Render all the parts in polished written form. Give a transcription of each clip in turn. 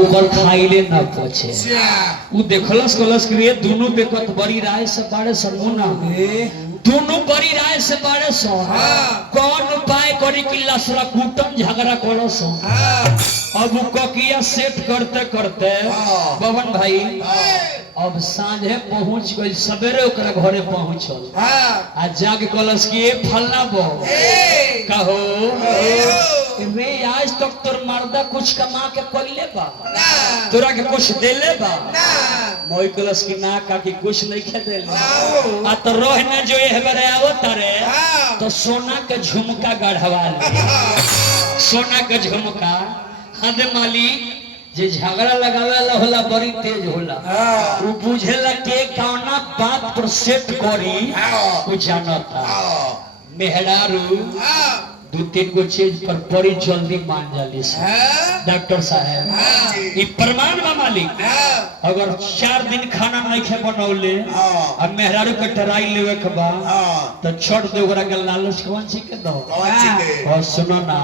ऊपर खाइले ना पछे उ देखलस कलस के दोनों बेकत बड़ी राय से बाड़े समूना दोनों बड़ी राय से बाड़े सो कौन उपाय करी कि लसरा कूटम झगड़ा करो सो अब ककिया सेट करते करते पवन भाई अब सांझे पहुंच गई सवेरे ओकरा घरे पहुंचल आ जाके कलस की फलना बो कहो रे आज तक तोर मर्दा कुछ कमा के पहिले बा तोरा के कुछ देले बा मोई कलस की ना का कि कुछ नहीं खे देले आ तो रोह ना जो ये बरे आवत रे तो सोना के झुमका गढ़वा ले सोना के झुमका हद मालिक जे झगड़ा लगावे होला बड़ी तेज होला वो बुझेला के कौना बात पर सेट करी वो जानता मेहरारू दो तीन गो चीज पर बड़ी जल्दी मान जाली डॉक्टर साहब ये प्रमाण बा मालिक अगर 4 दिन खाना नहीं खे बनौले अब मेहरारू के टराई लेवे के बा तो छोड़ दे ओकरा के लालच कौन सी के दो और सुनो ना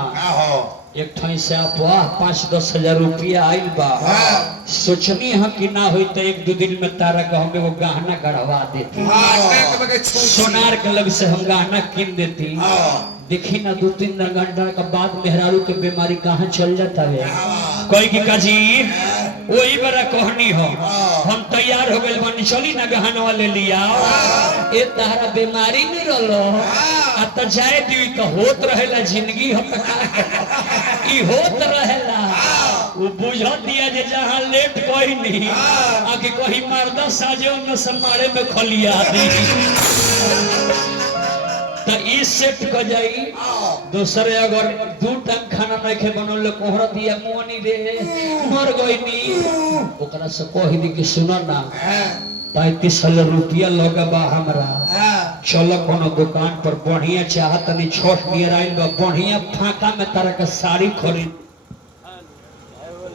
एक ठाई से आप 5-10 हजार रुपया आइल बा सोचनी है कि ना हुई तो 1-2 दिन में तारा का हम एगो गहना गढ़वा देती सोनार के लग से हम गहना किन देती देखी ना 2-3 घंटा के बाद मेहरारू के बीमारी कहाँ चल जाता है कोई की काजी वही बड़ा कहनी हो हम तैयार हो गए बनी चली ना गहना वाले लिया ए तारा बीमारी नहीं रलो आ तो जाए दी तो होत रहेला जिंदगी हम ई होत रहेला वो बुझा दिया जे जहां लेट कोई नहीं आके कोई मर्दा साजो में समारे में खलिया दी तो इस सेट को जाई दूसरे अगर 2 टाइम खाना नहीं खे बनल कोहरा दिया मोनी रे मर गईनी ओकरा से कह दी कि सुनो ना 35,000 रुपया लगबा हमरा चलो कोनो दुकान पर बढ़िया चाहत नहीं छोट नियर आइल बा बढ़िया फाका में तरह का साड़ी खरीद